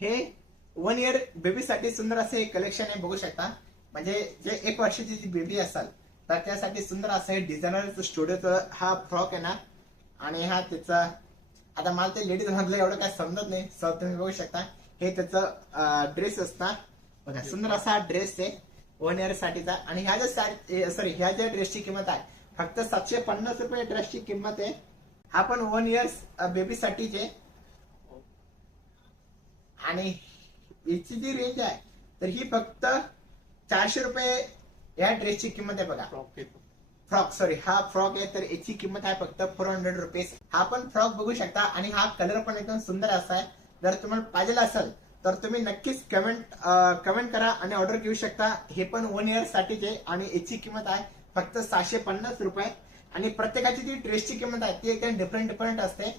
हे 1 इयर बेबीसाठी सुंदर असे एक कलेक्शन आहे, बघू शकता. म्हणजे जे 1 वर्षाची जी बेबी असाल तर त्यासाठी सुंदर असं हे डिझायनर स्टुडिओचा हा फ्रॉक आहे ना. आणि हा त्याचा, आता मला ते लेडीज मधलं एवढं काय समजत नाही, सर तुम्ही बघू शकता. हे त्याचं ड्रेस असणार बघा, सुंदर असा ड्रेस आहे 1 इयर साठीचा. आणि ह्या ज्या ड्रेसची किंमत आहे फक्त 750 रुपये ड्रेसची किंमत आहे. हा पण 1 इयर बेबी साठीचे. आणि याची जी रेंज आहे तर ही फक्त 400 रुपये या ड्रेसची किंमत आहे बघा. हा फ्रॉक आहे, तर याची किंमत आहे फक्त 400 रुपीज. हा पण फ्रॉक बघू शकता आणि हा कलर पण एकदम सुंदर असा आहे. जर तुम्हाला पाहिजे असेल तर तुम्ही नक्कीच कमेंट करा आणि ऑर्डर घेऊ शकता. हे पण 1 इयर साठीचे आणि याची किंमत आहे फक्त 750 रुपये. आणि प्रत्येकाची जी ड्रेसची किंमत आहे ती एकदम डिफरंट असते.